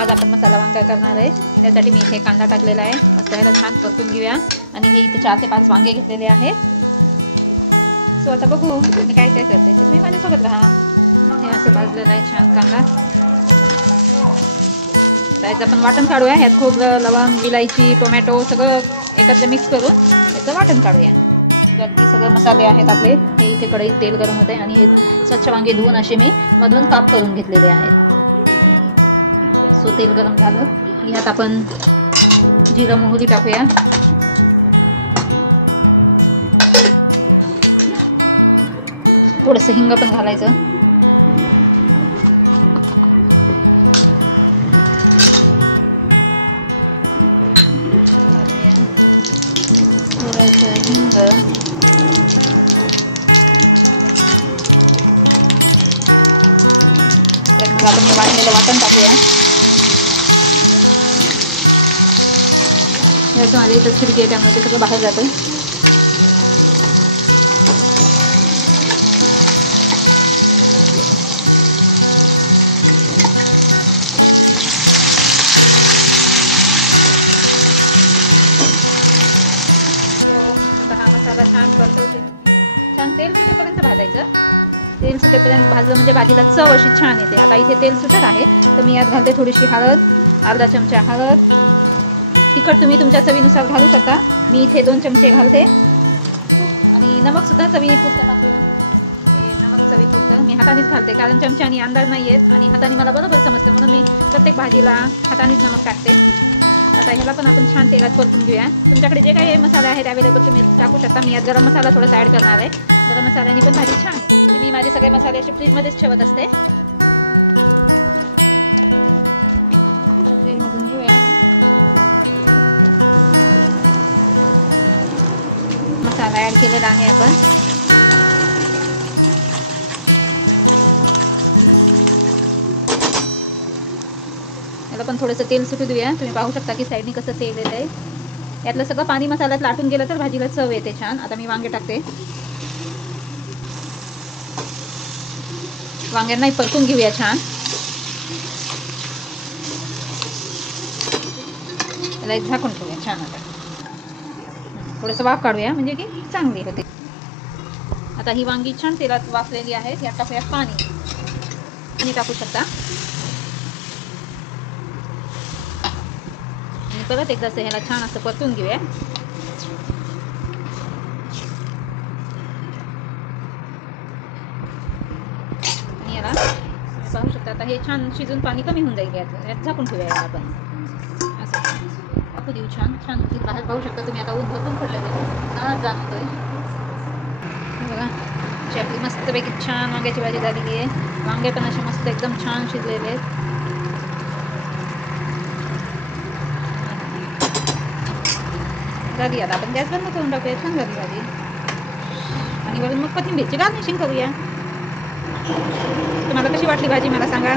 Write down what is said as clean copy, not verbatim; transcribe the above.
आज आपण मसाला वांगा करणार आहे, त्यासाठी मी इथे कांदा टाकलेला आहे. मस्त ह्याला छान परतून घेऊया. आणि हे इथे 4 ते 5 वांगे घेतलेले आहेत. सो आता बघू मी काय काय करते ते, तुम्ही माझ्यासोबत राहा. हे असं भाजलेलं आहे छान कांदा. त्याचं आपण वाटण काढूया. ह्यात खोबरं, लवंग, विलायची, टोमॅटो सगळं एकत्र मिक्स करून त्याचं वाटण काढूया. बाकी सगळे मसाले आहेत आपले. हे इथे कढईत तेल गरम होते आणि हे स्वच्छ वांगे धुवून असे मी मधून काप करून घेतलेले आहेत. सो तेल गरम झालं की ह्यात आपण जिरं मोहरी टाकूया. थोडंसं हिंग पण घालायचं. थोडंसं हिंग, तर मग आपण हे वाटलेलं वाटण टाकूया. याचं माझ्या इथं खिडकी आहे त्यामुळे ते सगळं बाहेर जातं. हा मसाला छान परतवते. छान तेल सुटेपर्यंत भाजायचं. तेल सुटेपर्यंत भाजलं म्हणजे भाजीला चव अशी छान येते. आता इथे तेल सुटत आहे तर मी यात घालते थोडीशी हळद, अर्धा चमचा हळद. तिखट तुम्ही तुमच्या चवीनुसार घालू शकता. मी इथे 2 चमचे घालते. आणि नमक सुद्धा चवीपुरतं टाकूया. नमक चवीपुरतं मी हातानेच घालते, कारण चमच्याने अंदाज नाही येत आणि हाताने मला बरोबर समजतं, म्हणून मी प्रत्येक भाजीला हातानेच नमक टाकते. आता ह्याला पण आपण छान तेलात परतून घेऊया. तुमच्याकडे जे काही मसाले आहेत अवेलेबल तुम्ही टाकू शकता. मी यात गरम मसाला थोडासा ॲड करणार आहे. गरम मसाल्याने पण भाजी छान होते. मी माझे सगळे मसाले असे फ्रीजमध्येच ठेवत असते. तेलमधून घेऊया. मसाला ॲड केलेला आहे आपण. याला पण थोडंसं तेल सुटू देऊया. तुम्ही पाहू शकता की साईडनी कसं तेल येत आहे. यातलं सगळं पाणी मसाल्यात लाटून गेलं तर भाजीला चव येते छान. आता मी वांगे टाकते. वांग्यांनाही परतून घेऊया छान. याला एक झाकून ठेवूया छान. आता थोडंसं वाफ काढूया म्हणजे की चांगली होते. आता ही वांगी छान तेलात वाफलेली आहेत. यात टाकूया पाणी टाकू शकता. आणि परत एकदा ह्याला छान असं परतून घेऊया. आणि याला पाहू शकता आता हे छान शिजून पाणी कमी होऊन जाईल. यात झाकून ठेवूया याला आपण. असं टाकू देऊ. छान छान होतील. बाहेर पाहू शकता तुम्ही आता ऊन भरपूर पडलेलं आहे. जाणवतोय बघा. आपली मस्तपैकी छान वांग्याची भाजी झालेली आहे. वांगे पण असे मस्त एकदम छान शिजलेले आहेत. झाली. आता आपण गॅस बंद करून टाकूया. छान झाली भाजी. आणि वरून मग कोथिंबीरची गार्निशिंग करूया. तुम्हाला कशी वाटली भाजी मला सांगा.